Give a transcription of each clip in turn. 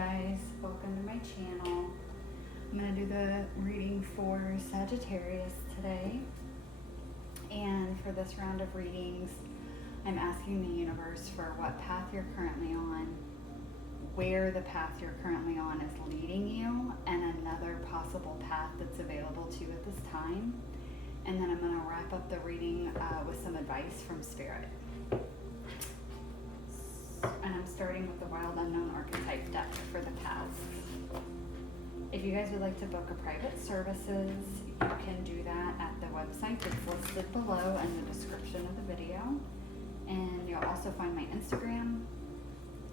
guys, welcome to my channel. I'm going to do the reading for Sagittarius today. And for this round of readings, I'm asking the universe for what path you're currently on, where the path you're currently on is leading you, and another possible path that's available to you at this time. And then I'm going to wrap up the reading with some advice from Spirit. And I'm starting with the Wild Unknown Archetype deck for the paths. If you guys would like to book a private services, you can do that at the website that's listed below in the description of the video. And you'll also find my Instagram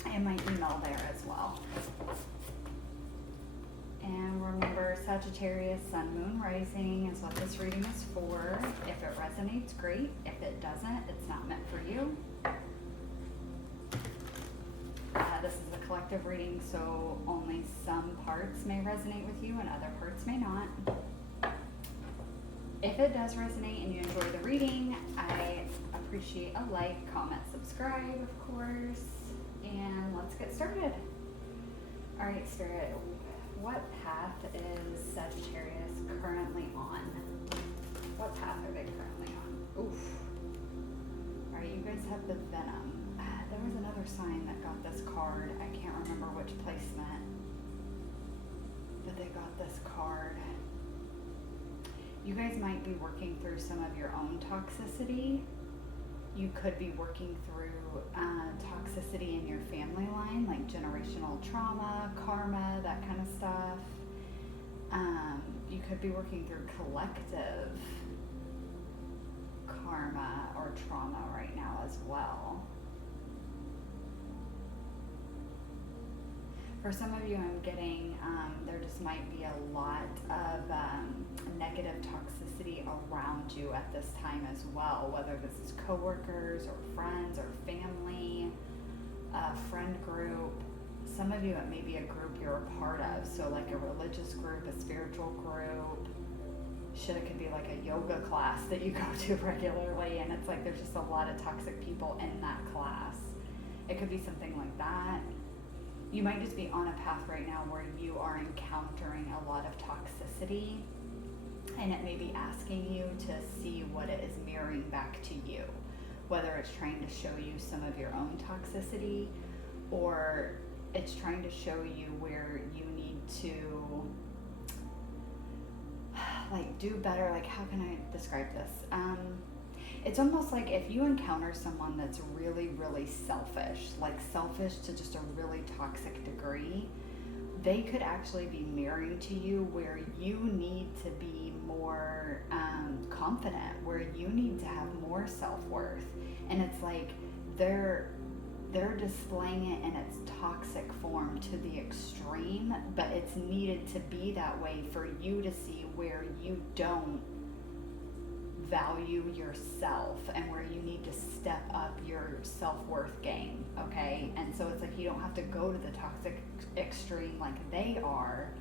and my email there as well. And remember, Sagittarius, Sun, Moon, Rising is what this reading is for. If it resonates, great. If it doesn't, it's not meant for you. This is a collective reading, so only some parts may resonate with you and other parts may not. If it does resonate and you enjoy the reading, I appreciate a like, comment, subscribe, of course. And let's get started. All right, Spirit, what path is Sagittarius currently on? What path are they currently on? Oof. All right, you guys have the Venom. There was another sign that got this card. I can't remember which placement, but they got this card. You guys might be working through some of your own toxicity. You could be working through toxicity in your family line, like generational trauma, karma, that kind of stuff. You could be working through collective karma or trauma right now as well. For some of you, I'm getting, there just might be a lot of negative toxicity around you at this time as well, whether this is coworkers or friends or family, a friend group. Some of you, it may be a group you're a part of, so like a religious group, a spiritual group. Shit, it could be like a yoga class that you go to regularly, and it's like there's just a lot of toxic people in that class. It could be something like that. You might just be on a path right now where you are encountering a lot of toxicity, and it may be asking you to see what it is mirroring back to you, whether it's trying to show you some of your own toxicity, or it's trying to show you where you need to like do better. Like, how can I describe this? It's almost like if you encounter someone that's really, really selfish, like selfish to just a really toxic degree, they could actually be mirroring to you where you need to be more confident, where you need to have more self-worth. And it's like they're displaying it in its toxic form to the extreme, but it's needed to be that way for you to see where you don't value yourself and where you need to step up your self-worth game, okay? And so it's like you don't have to go to the toxic extreme like they are,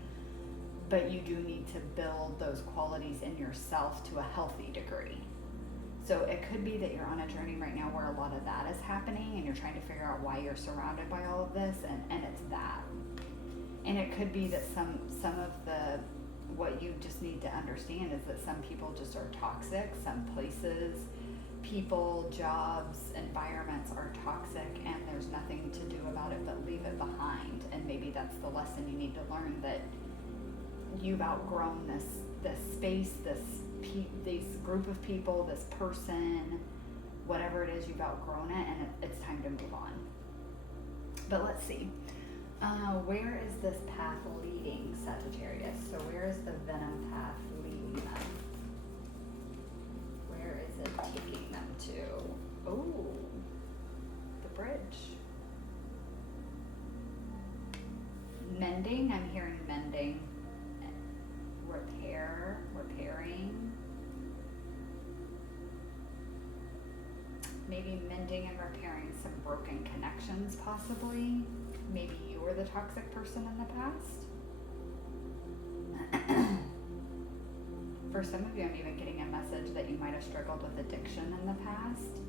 but you do need to build those qualities in yourself to a healthy degree. So it could be that you're on a journey right now where a lot of that is happening and you're trying to figure out why you're surrounded by all of this, and it's that. And it could be that some of the what you just need to understand is that some people just are toxic. Some places, people, jobs, environments are toxic, and there's nothing to do about it but leave it behind. And maybe that's the lesson you need to learn, that you've outgrown this space, this group of people, this person, whatever it is, you've outgrown it, and it's time to move on. But let's see. Where is this path leading, Sagittarius? So where is the Venom path leading them? Where is it taking them to? Oh, the bridge. Mending, I'm hearing mending. Repairing. Maybe mending and repairing some broken connections, possibly. Maybe you were the toxic person in the past. For some of you, I'm even getting a message that you might have struggled with addiction in the past,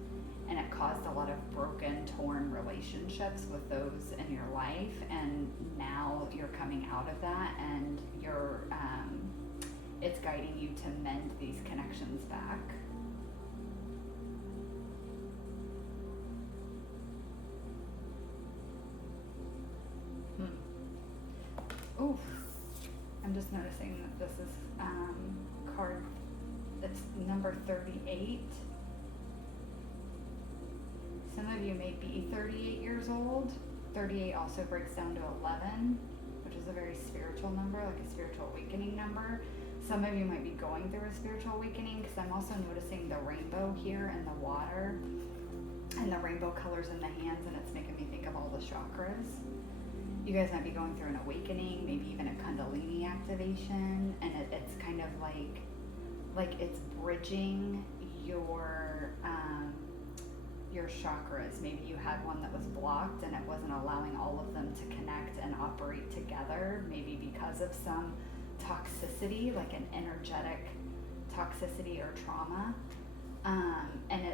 and it caused a lot of broken, torn relationships with those in your life, and and now you're coming out of that, and you're it's guiding you to mend these connections back. Oof. I'm just noticing that this is card, it's number 38. Some of you may be 38 years old. 38 also breaks down to 11, which is a very spiritual number, like a spiritual awakening number. Some of you might be going through a spiritual awakening, because I'm also noticing the rainbow here in the water and the rainbow colors in the hands, and it's making me think of all the chakras. You guys might be going through an awakening, maybe even a Kundalini activation, and it's kind of like it's bridging your chakras. Maybe you had one that was blocked and it wasn't allowing all of them to connect and operate together, maybe because of some toxicity, like an energetic toxicity or trauma. And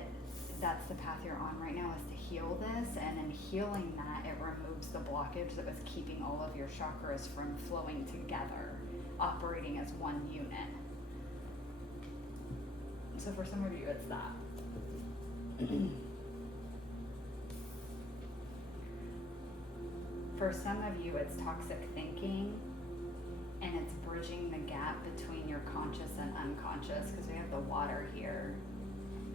that's the path you're on right now, is to heal this, and in healing that, it removes the blockage that was keeping all of your chakras from flowing together, operating as one unit. So for some of you, it's that. For some of you, it's toxic thinking, and it's bridging the gap between your conscious and unconscious, because we have the water here.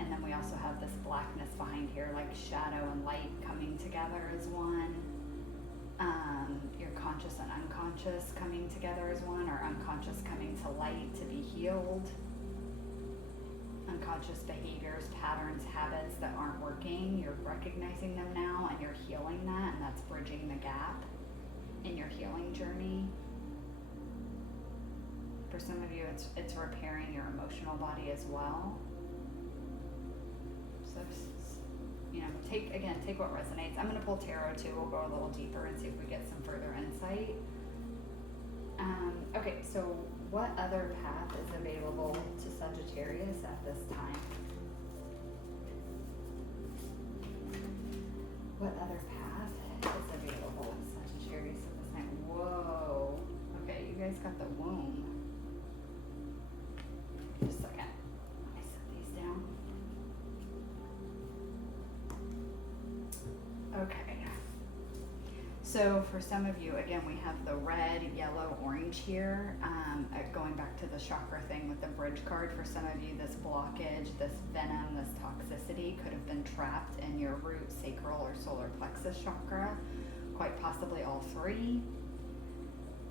And then we also have this blackness behind here, like shadow and light coming together as one. Your conscious and unconscious coming together as one, or unconscious coming to light to be healed. Unconscious behaviors, patterns, habits that aren't working, you're recognizing them now and you're healing that, and that's bridging the gap in your healing journey. For some of you, it's repairing your emotional body as well. So, take what resonates. I'm going to pull tarot too. We'll go a little deeper and see if we get some further insight. Okay, so what other path is available to Sagittarius at this time? What other path is available to Sagittarius at this time? Whoa. Okay, you guys got the womb. Just a second. Let me set these down. Okay. So for some of you, again, we have the red, yellow, orange here. Going back to the chakra thing with the bridge card, for some of you, this blockage, this venom, this toxicity could have been trapped in your root, sacral, or solar plexus chakra, quite possibly all three.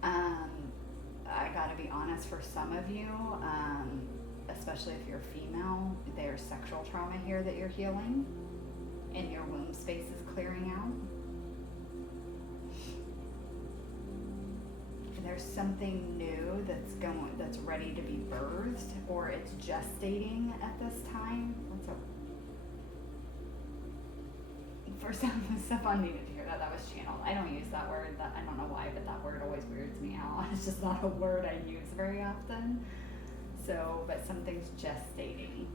I gotta be honest, for some of you, especially if you're female, there's sexual trauma here that you're healing, and your womb space is clearing out. There's something new that's ready to be birthed, or it's gestating at this time. For someone needed to hear that. That was channeled. I don't use that word. I don't know why, but that word always weirds me out. It's just not a word I use very often. So, but something's gestating.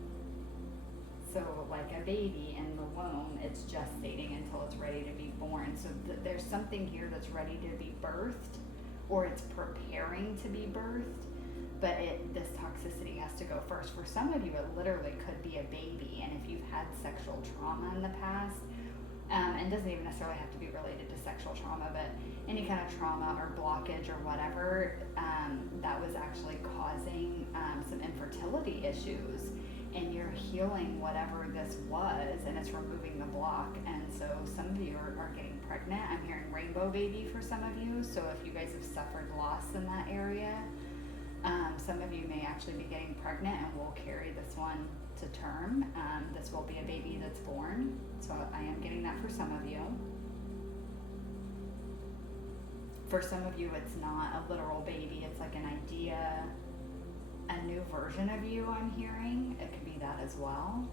So like a baby in the womb, it's gestating until it's ready to be born. So there's something here that's ready to be birthed, or it's preparing to be birthed, but this toxicity has to go first. For some of you, it literally could be a baby, and if you've had sexual trauma in the past, and doesn't even necessarily have to be related to sexual trauma, but any kind of trauma or blockage or whatever, that was actually causing some infertility issues, and you're healing whatever this was, and it's removing the block. And so some of you are getting pregnant. I'm hearing rainbow baby for some of you. So if you guys have suffered loss in that area, some of you may actually be getting pregnant, and we'll carry this one to term. This will be a baby that's born. So I am getting that for some of you. For some of you, it's not a literal baby. It's like an idea, a new version of you I'm hearing. It could be that as well.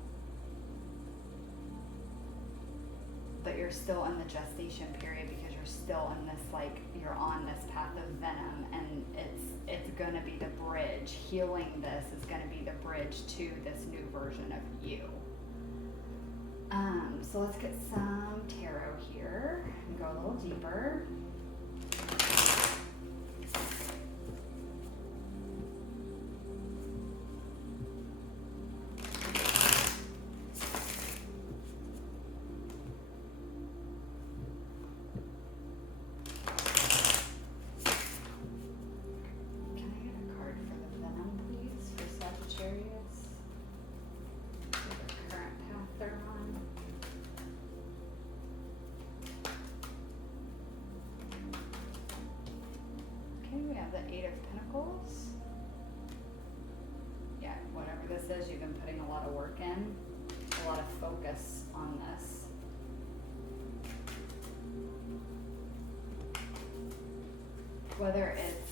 But you're still in the gestation period, because you're still in this, you're on this path of venom, and it's going to be the bridge. Healing this is going to be the bridge to this new version of you. So let's get some tarot here and go a little deeper. have the Eight of Pentacles. Yeah, whatever this is, you've been putting a lot of work in, a lot of focus on this. Whether it's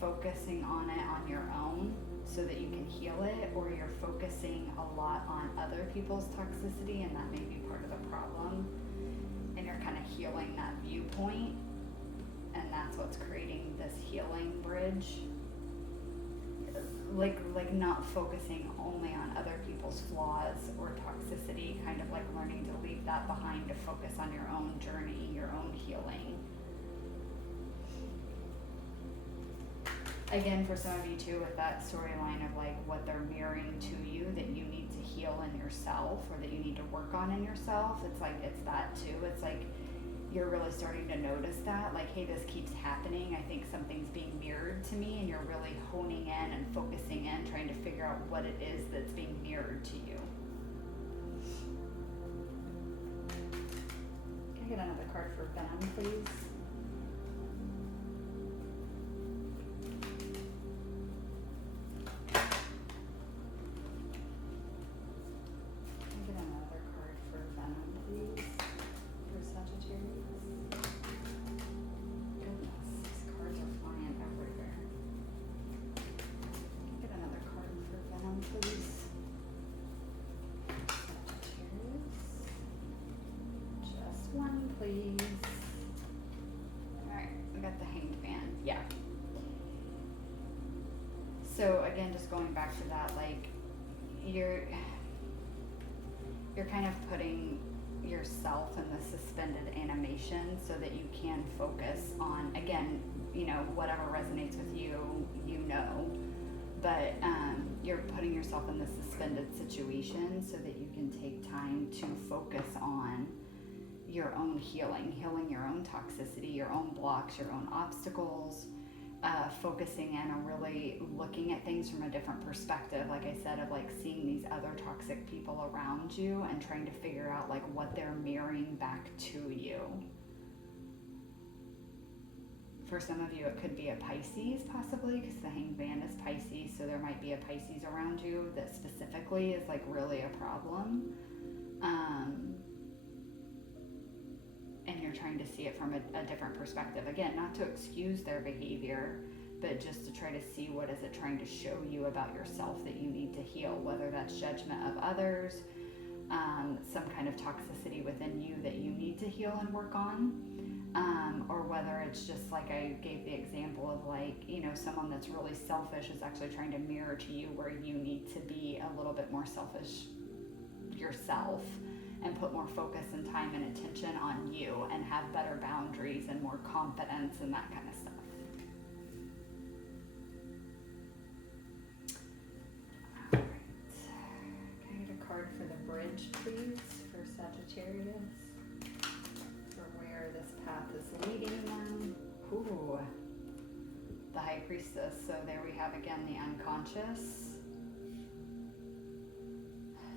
focusing on it on your own so that you can heal it, or you're focusing a lot on other people's toxicity, and that may be part of the problem, and you're kind of healing that viewpoint, and that's what's creating this healing bridge. Like not focusing only on other people's flaws or toxicity, kind of like learning to leave that behind to focus on your own journey, your own healing. Again, for some of you too, with that storyline of like what they're mirroring to you that you need to heal in yourself, or that you need to work on in yourself, it's like, it's that too. It's like you're really starting to notice that, like, hey, this keeps happening. I think something's being mirrored to me, and you're really honing in and focusing in, trying to figure out what it is that's being mirrored to you. Can I get another card for Venom, please? Please. Alright, we got the Hanged Man. Yeah. So again, just going back to that, like you're kind of putting yourself in the suspended animation so that you can focus on, again, you know, whatever resonates with you, you know, but you're putting yourself in the suspended situation so that you can take time to focus on your own healing your own toxicity, your own blocks, your own obstacles, focusing in on really looking at things from a different perspective, like I said, of like seeing these other toxic people around you and trying to figure out like what they're mirroring back to you. For some of you, it could be a Pisces possibly, because the Hanged Man is Pisces, so there might be a Pisces around you that specifically is like really a problem. And you're trying to see it from a different perspective. Again, not to excuse their behavior, but just to try to see what is it trying to show you about yourself that you need to heal, whether that's judgment of others, some kind of toxicity within you that you need to heal and work on, or whether it's just like I gave the example of like, you know, someone that's really selfish is actually trying to mirror to you where you need to be a little bit more selfish yourself, and put more focus and time and attention on you, and have better boundaries and more confidence and that kind of stuff. All right. Can I get a card for the bridge, please, for Sagittarius? For where this path is leading them. Ooh. The High Priestess. So there we have again the unconscious.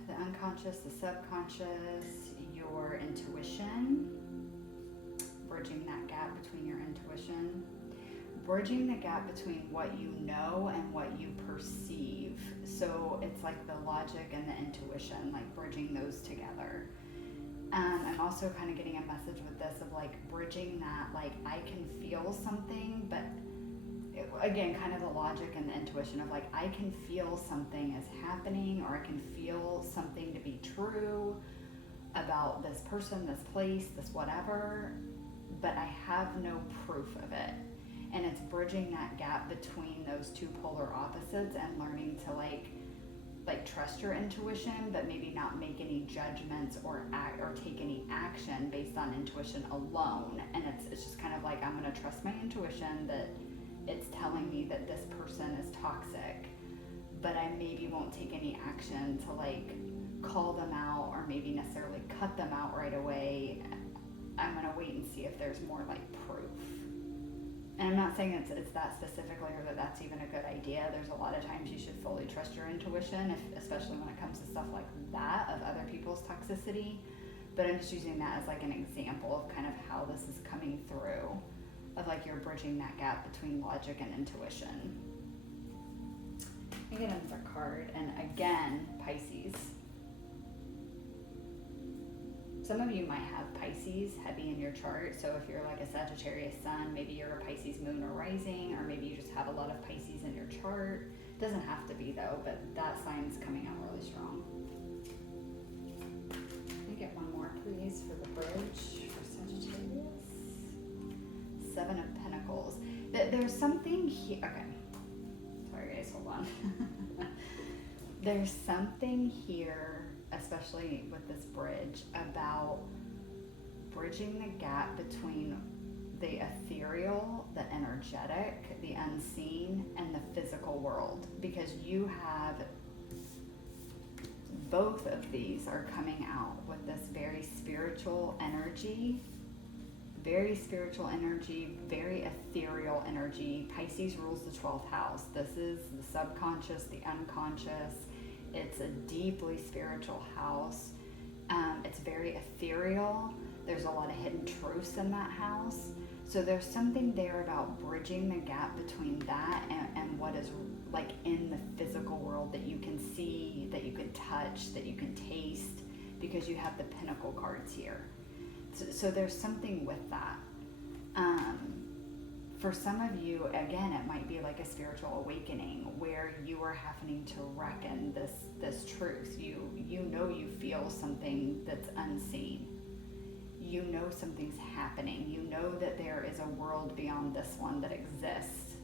The unconscious, the subconscious, your intuition, bridging that gap between your intuition, bridging the gap between what you know and what you perceive. So it's like the logic and the intuition, like bridging those together. I'm also kind of getting a message with this of like bridging that, like I can feel something, but again, kind of the logic and the intuition of like, I can feel something is happening, or I can feel something to be true about this person, this place, this whatever, but I have no proof of it. And it's bridging that gap between those two polar opposites and learning to like trust your intuition, but maybe not make any judgments or take any action based on intuition alone. And it's just kind of like, I'm going to trust my intuition that it's telling me that this person is toxic, but I maybe won't take any action to like call them out, or maybe necessarily cut them out right away. I'm gonna wait and see if there's more like proof. And I'm not saying it's that specifically, or that that's even a good idea. There's a lot of times you should fully trust your intuition, especially when it comes to stuff like that of other people's toxicity. But I'm just using that as like an example of kind of how this is coming through, of like you're bridging that gap between logic and intuition. I get another card, and again, Pisces. Some of you might have Pisces heavy in your chart, so if you're like a Sagittarius sun, maybe you're a Pisces moon or rising, or maybe you just have a lot of Pisces in your chart. It doesn't have to be though, but that sign's coming out really strong. Can I get one more please for the bridge for Sagittarius? Seven of Pentacles. There's something here, okay. Sorry guys, hold on. There's something here, especially with this bridge, about bridging the gap between the ethereal, the energetic, the unseen, and the physical world. Because you have both of these are coming out with this very spiritual energy, very ethereal energy. Pisces rules the 12th house. This is the subconscious, the unconscious. It's a deeply spiritual house. It's very ethereal. There's a lot of hidden truths in that house. So there's something there about bridging the gap between that and what is like in the physical world that you can see, that you can touch, that you can taste, because you have the Pentacle cards here. So there's something with that. For some of you, again, it might be like a spiritual awakening where you are having to reckon this truth. You know you feel something that's unseen. You know something's happening. You know that there is a world beyond this one that exists.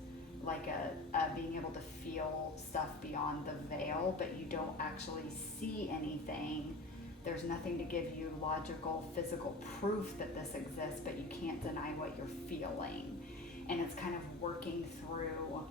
Like a being able to feel stuff beyond the veil, but you don't actually see anything. There's nothing to give you logical, physical proof that this exists, but you can't deny what you're feeling. And it's kind of working through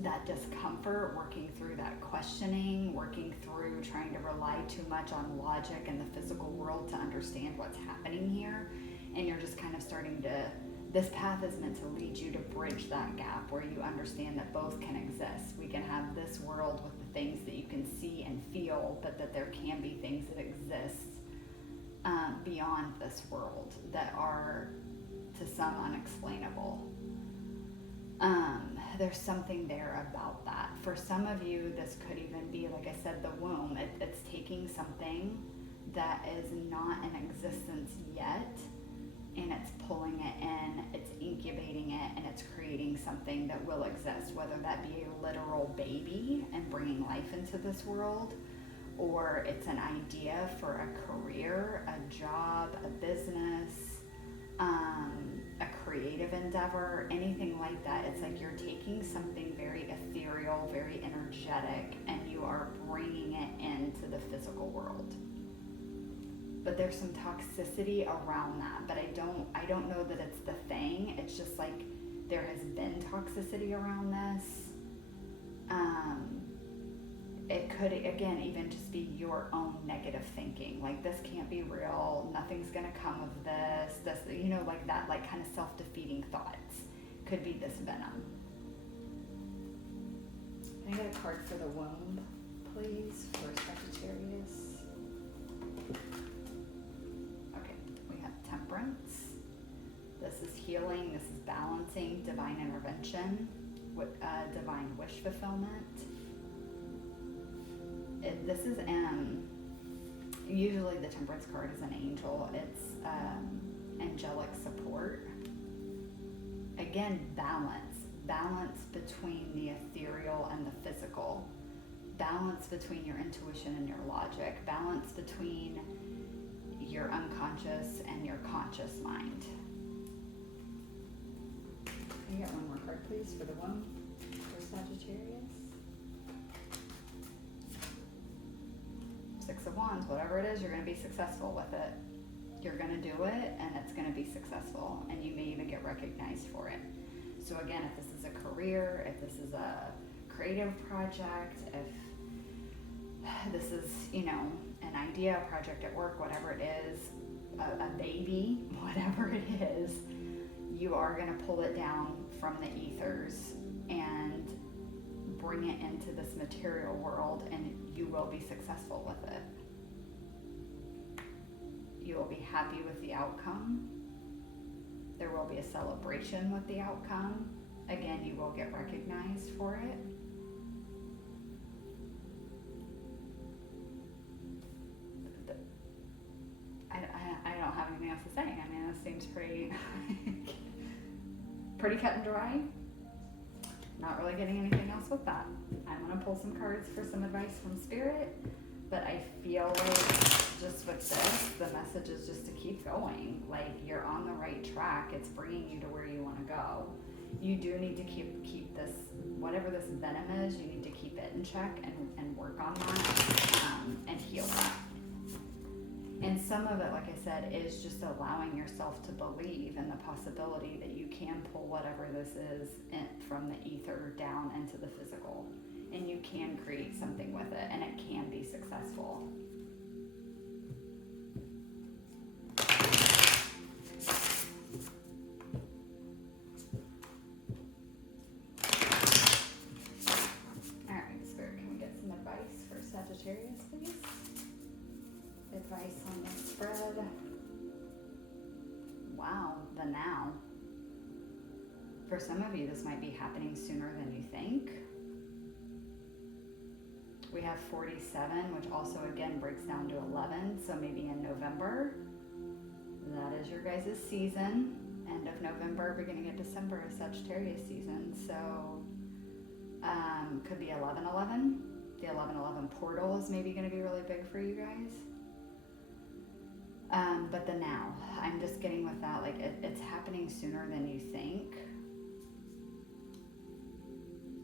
that discomfort, working through that questioning, working through trying to rely too much on logic and the physical world to understand what's happening here. And you're just kind of starting to, this path is meant to lead you to bridge that gap where you understand that both can exist. We can have this world with the things that you can see and feel, but that there can be things that exist beyond this world that are to some unexplainable. There's something there about that. For some of you, this could even be, like I said, the womb. It's taking something that is not in existence yet, and it's pulling it in, it's incubating it, and it's creating something that will exist, whether that be a literal baby and bringing life into this world, or it's an idea for a career, a job, a business, a creative endeavor, anything like that. It's like you're taking something very ethereal, very energetic, and you are bringing it into the physical world. But there's some toxicity around that, but I don't know that it's the thing. It's just like there has been toxicity around this. It could, again, even just be your own negative thinking. Like, this can't be real. Nothing's going to come of this. This, like that, like kind of self-defeating thoughts. Could be this venom. Can I get a card for the womb, please, for Sagittarius? Okay, we have Temperance. This is healing. This is balancing, divine intervention, divine wish fulfillment. This is usually the Temperance card is an angel. It's angelic support. Again, balance between the ethereal and the physical, balance between your intuition and your logic, balance between your unconscious and your conscious mind. Can you get one more card, please, for the one for Sagittarius? Six of Wands. Whatever it is, you're going to be successful with it. You're going to do it, and it's going to be successful, and you may even get recognized for it. So again, if this is a career, if this is a creative project, if this is, an idea, a project at work, whatever it is, a baby, whatever it is, you are going to pull it down from the ethers and bring it into this material world, and you will be successful with it. You will be happy with the outcome. There will be a celebration with the outcome. Again, you will get recognized for it. I don't have anything else to say. I mean, this seems pretty, pretty cut and dry. Not really getting anything else with that. I'm going to pull some cards for some advice from Spirit, but I feel like just with this, the message is just to keep going. Like, you're on the right track. It's bringing you to where you want to go. You do need to keep this, whatever this venom is, you need to keep it in check and work on that and heal that. And some of it, like I said, is just allowing yourself to believe in the possibility that you can pull whatever this is from the ether down into the physical. And you can create something with it, and it can be successful. All right, Spirit, can we get some advice for Sagittarius, please? Advice on the spread. Wow, the now. For some of you, this might be happening sooner than you think. We have 47, which also again breaks down to 11, so maybe in November. That is your guys' season. End of November, beginning of December is Sagittarius season, so could be 11-11. The 11-11 portal is maybe going to be really big for you guys. But the now, I'm just getting with that, like it's happening sooner than you think.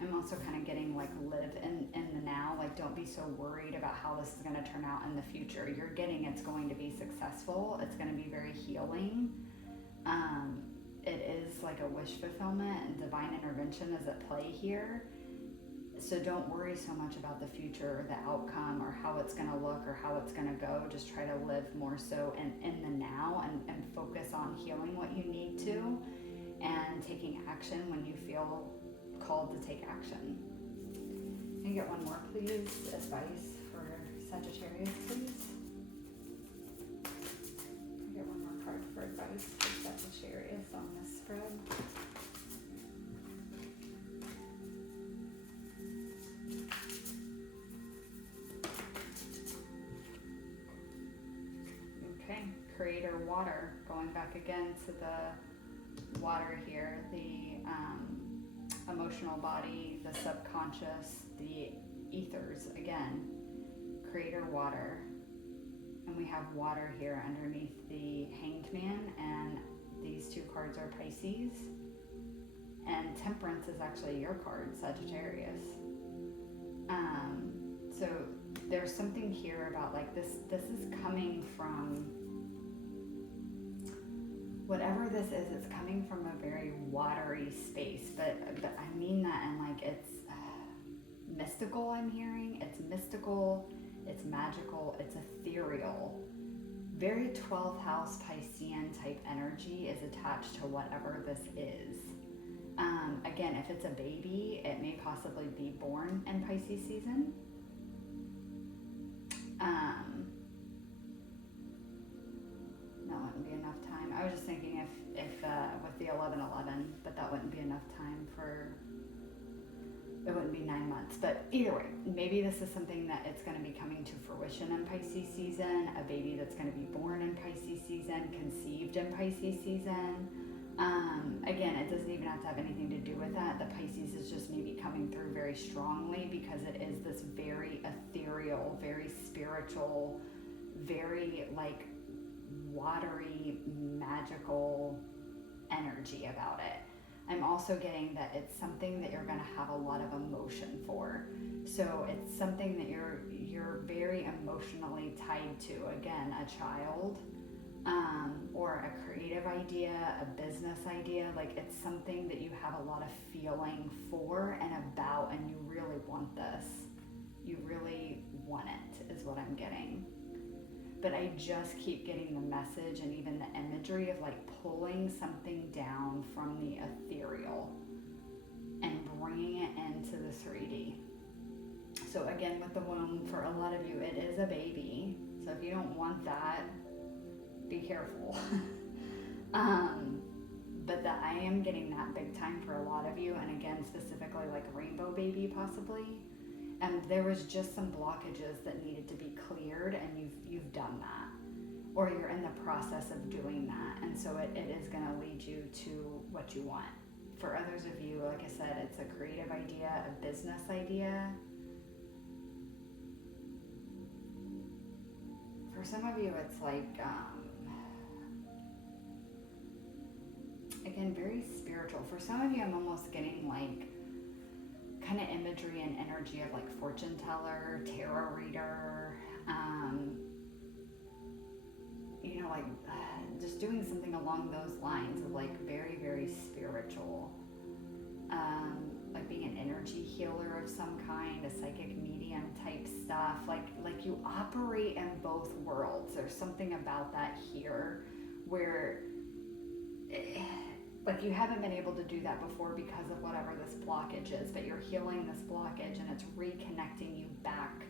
I'm also kind of getting like live in the now, like don't be so worried about how this is going to turn out in the future. You're getting it's going to be successful. It's going to be very healing. It is like a wish fulfillment and divine intervention is at play here. So don't worry so much about the future, the outcome, or how it's going to look or how it's going to go. Just try to live more so in the now and focus on healing what you need to and taking action when you feel called to take action. Can you get one more, please? Advice for Sagittarius, please. Can you get one more card for advice for Sagittarius on this spread? Okay, Creator Water. Going back again to the water here, the emotional body, the subconscious, the ethers, again, Creator Water. And we have water here underneath the Hanged Man, and these two cards are Pisces. And Temperance is actually your card, Sagittarius. So there's something here about like this is coming from whatever this is, it's coming from a very watery space, but I mean that and like it's mystical. I'm hearing it's mystical, it's magical, it's ethereal. Very 12th house Piscean type energy is attached to whatever this is. Again, if it's a baby, it may possibly be born in Pisces season. That wouldn't be enough time. I was just thinking if with the 11-11, but that wouldn't be enough time for, it wouldn't be 9 months. But either way, maybe this is something that it's going to be coming to fruition in Pisces season, a baby that's going to be born in Pisces season, conceived in Pisces season. Again, it doesn't even have to have anything to do with that. The Pisces is just maybe coming through very strongly because it is this very ethereal, very spiritual, very like watery, magical energy about it. I'm also getting that it's something that you're going to have a lot of emotion for. So it's something that you're very emotionally tied to. Again, a child, or a creative idea, a business idea. Like it's something that you have a lot of feeling for and about, and you really want this. You really want it, is what I'm getting. But I just keep getting the message and even the imagery of like pulling something down from the ethereal and bringing it into the 3D. So again, with the womb, for a lot of you, it is a baby. So if you don't want that, be careful. I am getting that big time for a lot of you, and again, specifically like rainbow baby possibly. And there was just some blockages that needed to be cleared, and you've done that, or you're in the process of doing that, and so it is going to lead you to what you want. For others of you, like I said, it's a creative idea, a business idea. For some of you, it's like, again, very spiritual. For some of you, I'm almost getting like kind of imagery and energy of like fortune teller, tarot reader, you know, like just doing something along those lines of like very, very spiritual. Like being an energy healer of some kind, a psychic medium type stuff. Like you operate in both worlds. There's something about that here where like you haven't been able to do that before because of whatever this blockage is, but you're healing this blockage, and it's reconnecting you back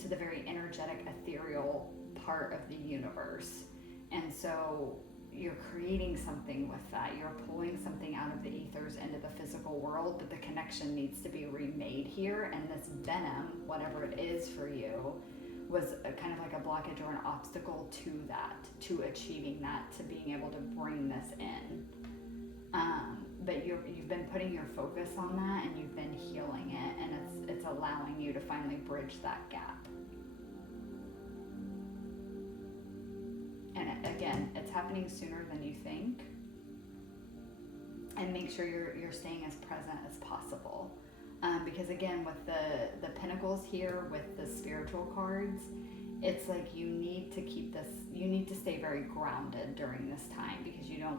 to the very energetic, ethereal part of the universe. And so you're creating something with that. You're pulling something out of the ethers into the physical world, but the connection needs to be remade here. And this venom, whatever it is for you, was kind of like a blockage or an obstacle to that, to achieving that, to being able to bring this in. But you've been putting your focus on that, and you've been healing it, and it's allowing you to finally bridge that gap. And again, it's happening sooner than you think. And make sure you're staying as present as possible. Because again, with the pentacles here, with the spiritual cards, it's like you need to stay very grounded during this time, because you don't,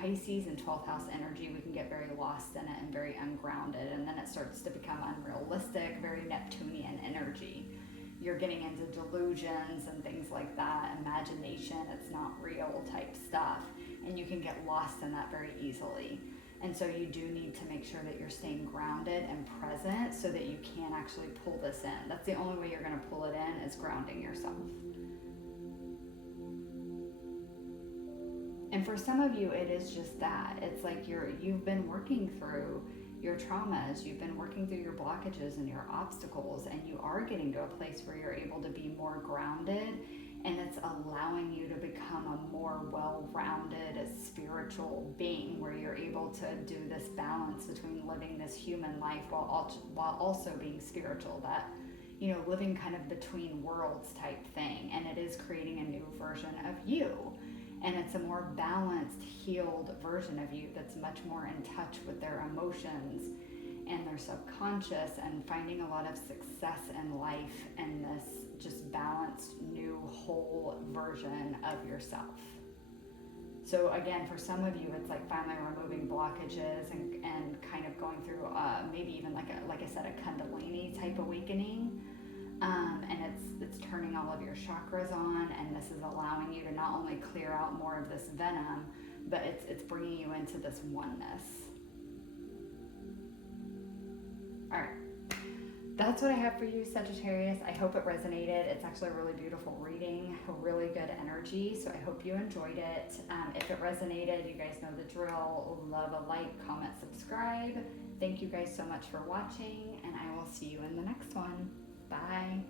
Pisces and 12th house energy, we can get very lost in it and very ungrounded, and then it starts to become unrealistic, very Neptunian energy. You're getting into delusions and things like that, imagination, it's not real type stuff, and you can get lost in that very easily. And so you do need to make sure that you're staying grounded and present so that you can actually pull this in. That's the only way you're going to pull it in, is grounding yourself. And for some of you, it is just that. It's like you've been working through your traumas, you've been working through your blockages and your obstacles, and you are getting to a place where you're able to be more grounded, and it's allowing you to become a more well-rounded spiritual being, where you're able to do this balance between living this human life while also being spiritual, that, living kind of between worlds type thing. And it is creating a new version of you. And it's a more balanced, healed version of you that's much more in touch with their emotions and their subconscious, and finding a lot of success in life and this just balanced, new, whole version of yourself. So again, for some of you, it's like finally removing blockages and kind of going through maybe even like I said, a Kundalini type awakening. And it's turning all of your chakras on, and this is allowing you to not only clear out more of this venom, but it's bringing you into this oneness. All right. That's what I have for you, Sagittarius. I hope it resonated. It's actually a really beautiful reading, a really good energy, so I hope you enjoyed it. If it resonated, you guys know the drill. Love a like, comment, subscribe. Thank you guys so much for watching, and I will see you in the next one. Bye.